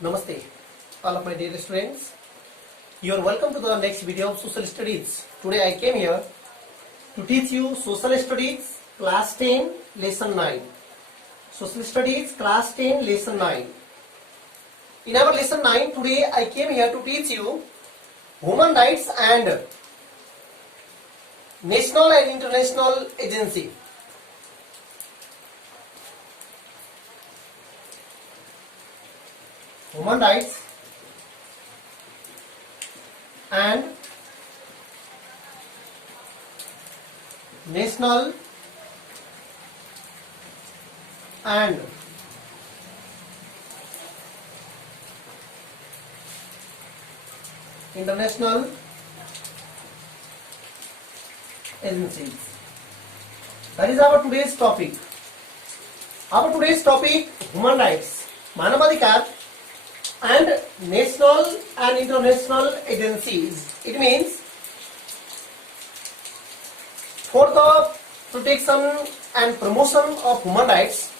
Namaste, all of my dear students. You are welcome to the next video of Social Studies. Today I came here to teach you Social Studies Class 10 Lesson 9. Social Studies Class 10 Lesson 9. In our Lesson 9 today I came here to teach you Human Rights and National and International Agency. Human Rights and National and International Agencies. That is our today's topic. Our today's topic, human rights, Manavadhikar and national and international agencies. It means for the protection and promotion of human rights,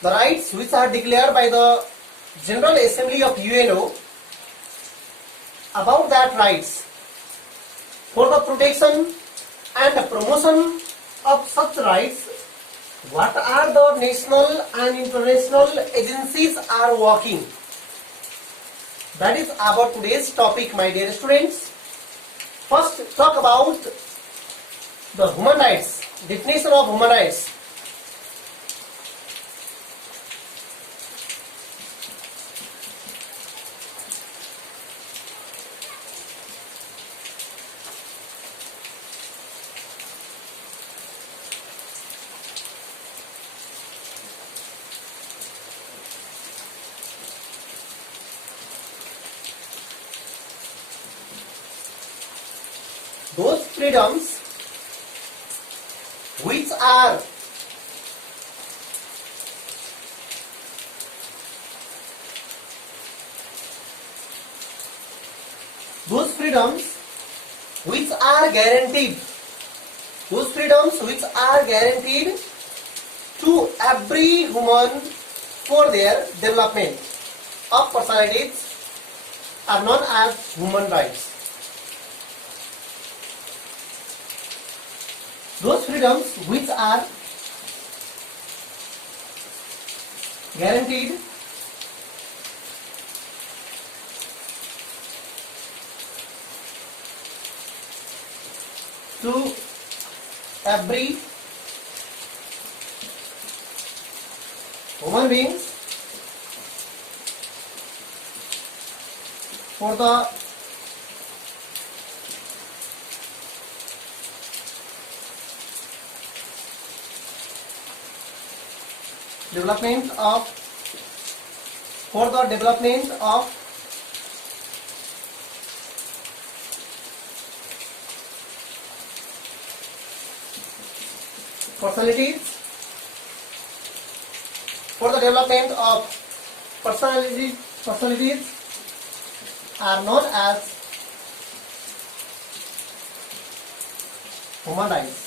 the rights which are declared by the General Assembly of UNO, about that rights, for the protection and promotion of such rights, what are the national and international agencies are working? That is our today's topic, my dear students. First, talk about the human rights, definition of human rights. Those freedoms which are guaranteed, those freedoms which are guaranteed to every human for their development of personalities are known as human rights. Those freedoms which are guaranteed to every human beings for the development of personalities, personalities are known as human rights.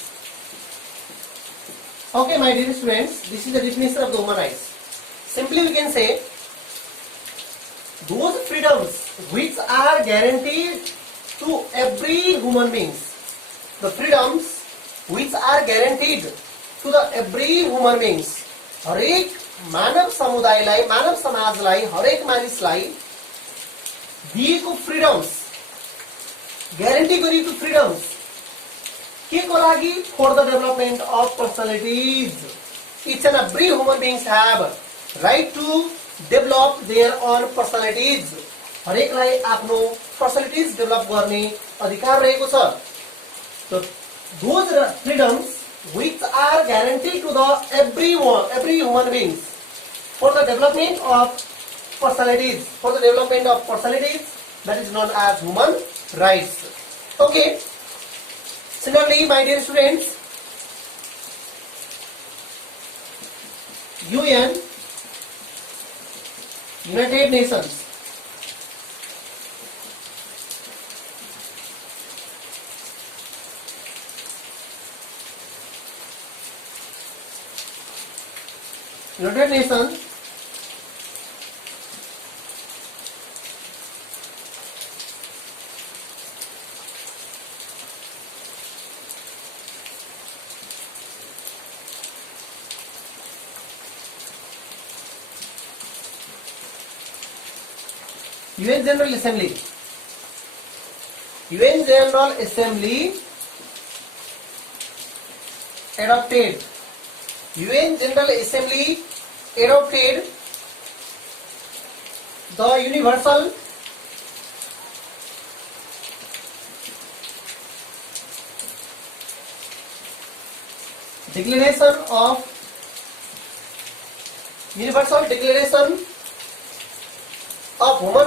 Okay, my dear students, this is the definition of the human rights. Simply we can say, those freedoms which are guaranteed to every human beings, the freedoms which are guaranteed to the every human beings, हरेक मानव समुदायलाई, मानव समाजलाई, हरेक मानिसलाई दिएको freedoms, guarantee गरिएको freedoms के को लागि? For the development of personalities. Each and every human beings have right to develop their own personalities. हरेकलाई आफ्नो personalities develop गर्ने अधिकार रहेको छ. So those freedoms which are guaranteed to the every human beings for the development of personalities, that is known as human rights. Okay. Similarly, my dear students, UN, United Nations, United Nations UN General Assembly. UN General Assembly adopted. UN General Assembly adopted the Universal Declaration of Human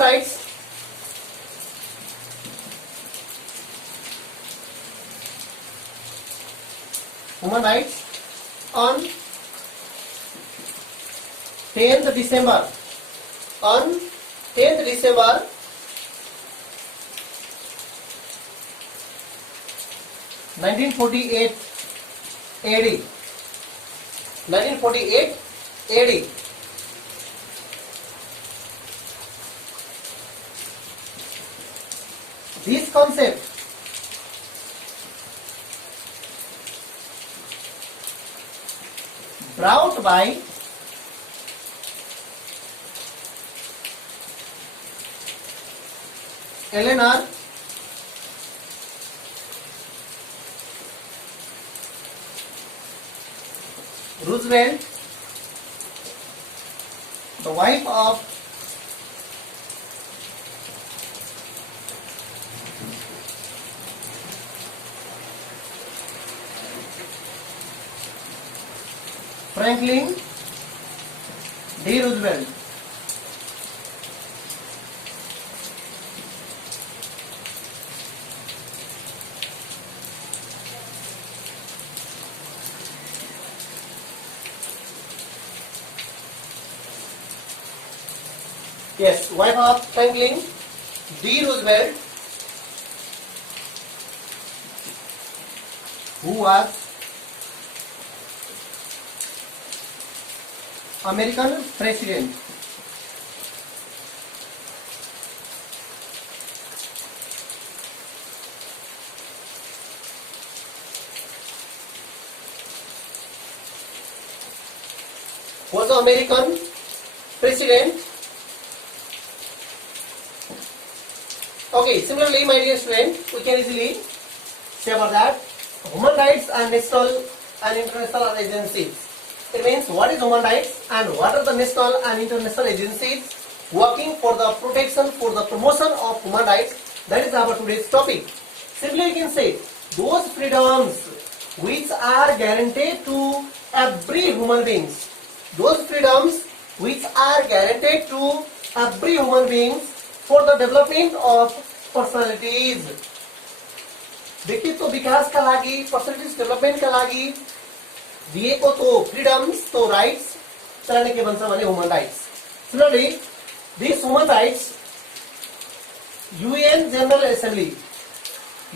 Rights on 10th December 1948 AD. 1948 AD. This concept brought by Eleanor Roosevelt, the wife of Franklin D. Roosevelt. Yes, wife of Franklin D. Roosevelt, who was American president. Was the American president. Okay, similarly, my dear student, we can easily say about that human rights and national and international agencies. It means what is human rights and what are the national and international agencies working for the protection, for the promotion of human rights. That is our today's topic. Simply you can say those freedoms which are guaranteed to every human beings. Those freedoms which are guaranteed to every human beings for the development of personalities. व्यक्तित्व विकास का लागि, personalities development का लागि दिएको तो freedoms तो rights त्यसलाई के भन्छ भने human rights. Similarly this human rights UN General Assembly,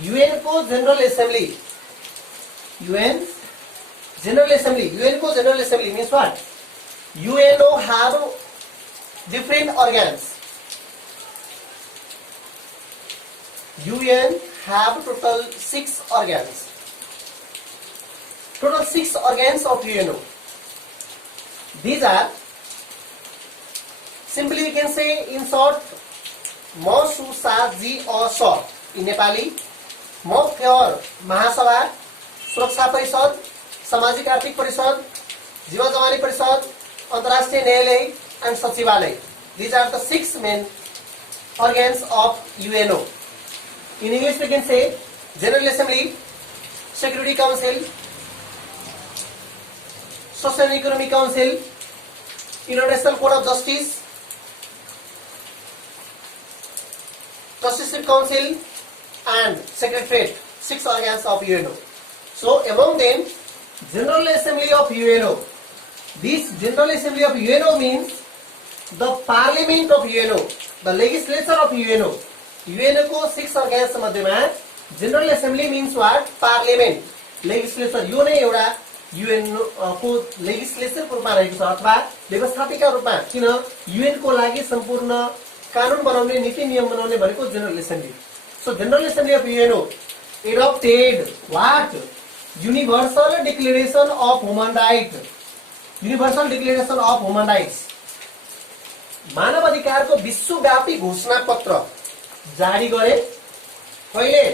UN को General Assembly, UN General Assembly, UN को General Assembly means what? UNO have different organs. UN have total 6 organs. Total 6 organs of UNO. These are, simply we can say in short, म सु सा जी अ स in Nepali, म फ्योर महासभा, सुरक्षा परिषद, सामाजिक आर्थिक परिषद, जीवन जवानी परिषद, अंतर्राष्ट्रीय न्यायालय and सचिवालय. These are the 6 main organs of UNO. In English we can say General Assembly, Security Council, Social and Economic Council, International Court of Justice, Trusteeship Council and Secretariat, 6 organs of UNO. So among them, General Assembly of UNO. This General Assembly of UNO means the Parliament of UNO, the legislature of UNO. UNO को 6 organs मध्येमा General Assembly means what? Parliament, legislature. यो नै एउटा UNO को legislature को रूपमा रहेको छ अथवा व्यवस्थापिका रूपमा. किन UN को लागि सम्पूर्ण कानुन बनाउने, नीति नियम बनाउने भनेको General Assembly. So General Assembly of UNO adopted what? Universal Declaration of Human Rights. Universal Declaration of Human Rights. मानव अधिकारको विश्वव्यापी घोषणा पत्र जारी गरे कहिले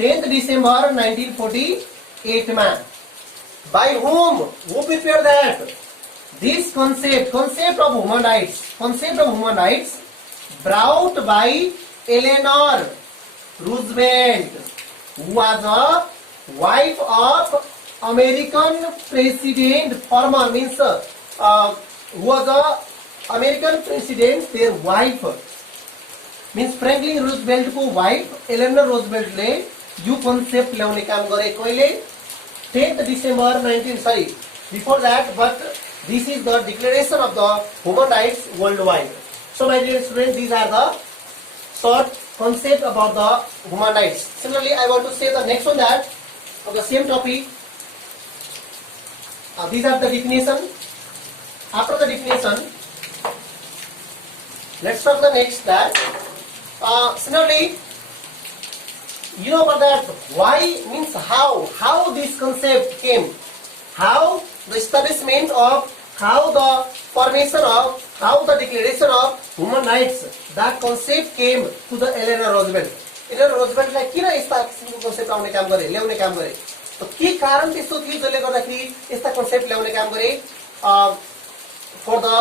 10 डिसेम्बर 1948 मा by whom who prepared that this concept of human rights brought by Eleanor Roosevelt, who was a wife of American president, former means who was a American president, their wife means Franklin Roosevelt को wife Eleanor Roosevelt ले यो concept ल्याउने काम गरे कहिले 10th December 19 sorry before that, but this is the declaration of the human rights worldwide. So my dear students, these are the short concept about the human rights. Similarly, I want to say the next one that of the same topic. These are the definition. After the definition, let's talk the next that similarly, you know about that why means how this concept came, how the establishment of, how the formation of, how the declaration of human rights, that concept came to the Eleanor Roosevelt. Eleanor Roosevelt लाई किन यस्ता किसिमको concept आउने काम गरे, ल्याउने काम गरे, तो के कारण त्यस्तो थियो जसले गर्दाखेरि यस्ता कन्सेप्ट ल्याउने काम गरे for the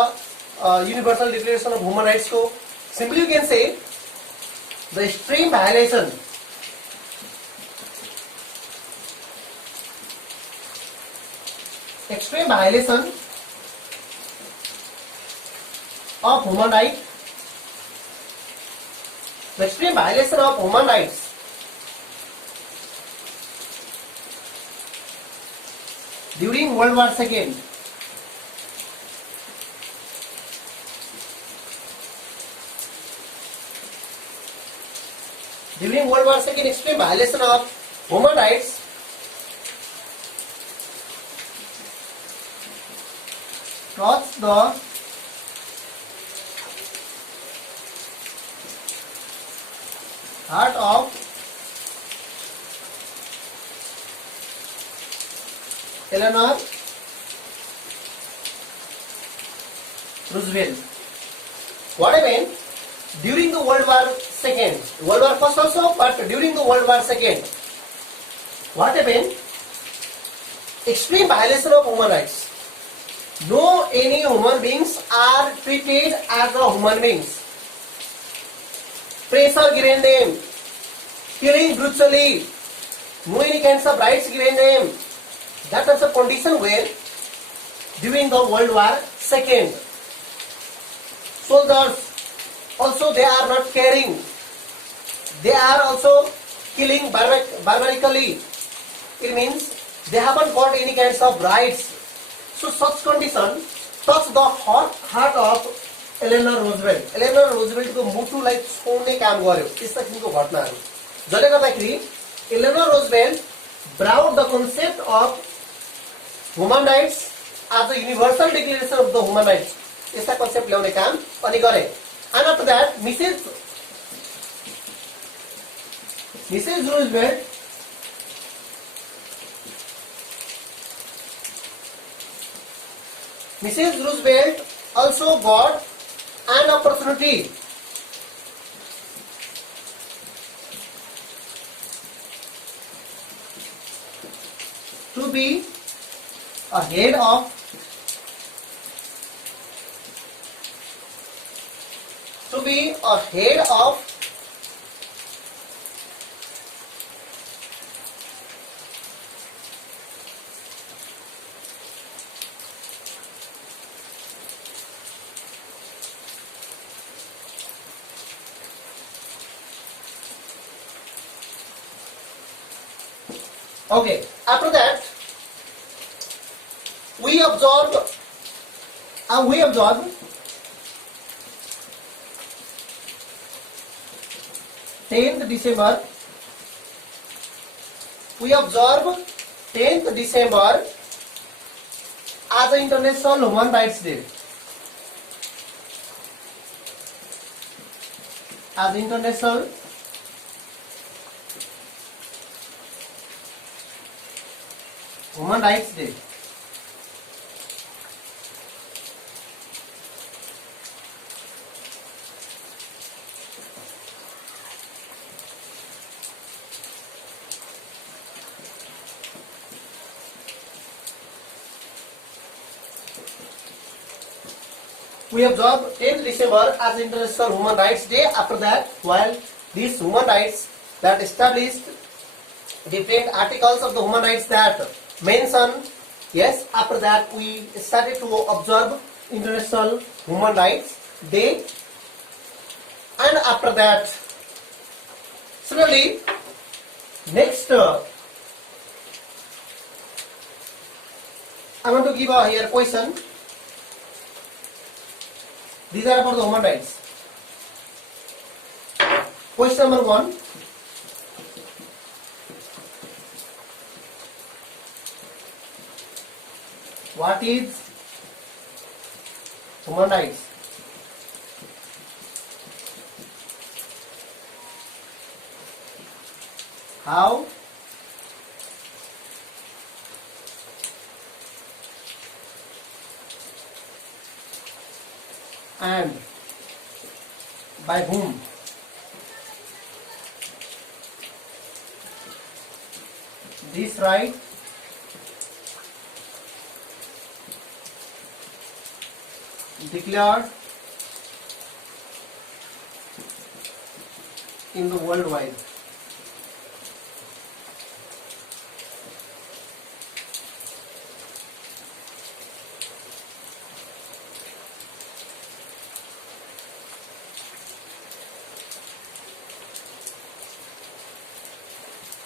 universal declaration of human rights को simply you can say the extreme violation of human rights, the extreme violation of human rights during World War II. During World War II, extreme violation of human rights touched the heart of Eleanor Roosevelt. What happened during the World War II? World War First also, but during the World War II, what happened? Extreme violation of human rights. No any human beings are treated as a human beings. Pressure given them, killing brutally, no any kinds of rights given them. That was a condition where during the World War II, soldiers also they are not caring. They are also killing barbarically. It means they haven't got any kinds of rights. So such condition touched the heart of Eleanor Roosevelt. Eleanor Roosevelt को मुटुलाई छोड्ने काम गर्यो त्यस्ता किसिमको घटनाहरू जसले गर्दाखेरि Eleanor Roosevelt brought the concept of human rights as a universal declaration of the human rights. यस्ता कन्सेप्ट ल्याउने काम अनि गरे. And after that, Mrs. Roosevelt also got an opportunity to be a head of okay. After that, we observed 10th December. We observe 10th December as the International Human Rights Day. As International Human Rights Day. we observe 10th December as International Human Rights Day. After that, while these human rights that established different articles of the human rights that mention, yes, after that we started to observe International Human Rights Day, and after that, similarly, next I want to give here question. These are about the human rights. Question number 1. What is human rights? How and by whom? This right declared in the worldwide.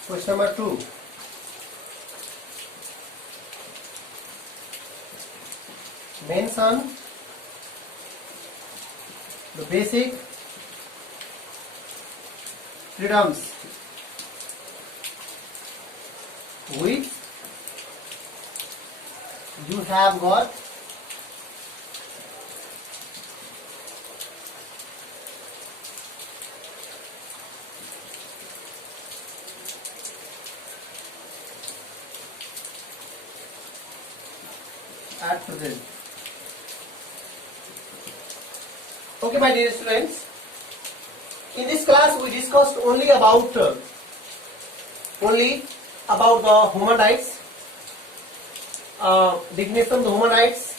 Question number 2. Mention the basic freedoms which you have got at present. Okay, my dear students, in this class we discussed only about the human rights, definition of the human rights,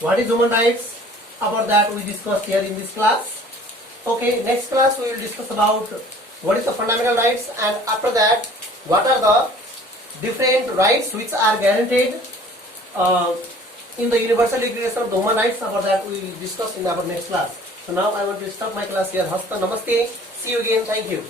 what is human rights, about that we discussed here in this class. Okay, next class we will discuss about what is the fundamental rights, and after that what are the different rights which are guaranteed in the Universal Declaration of the Human Rights. About that we will discuss in our next class. So now I want to stop my class here. Hasta, namaste. See you again. Thank you.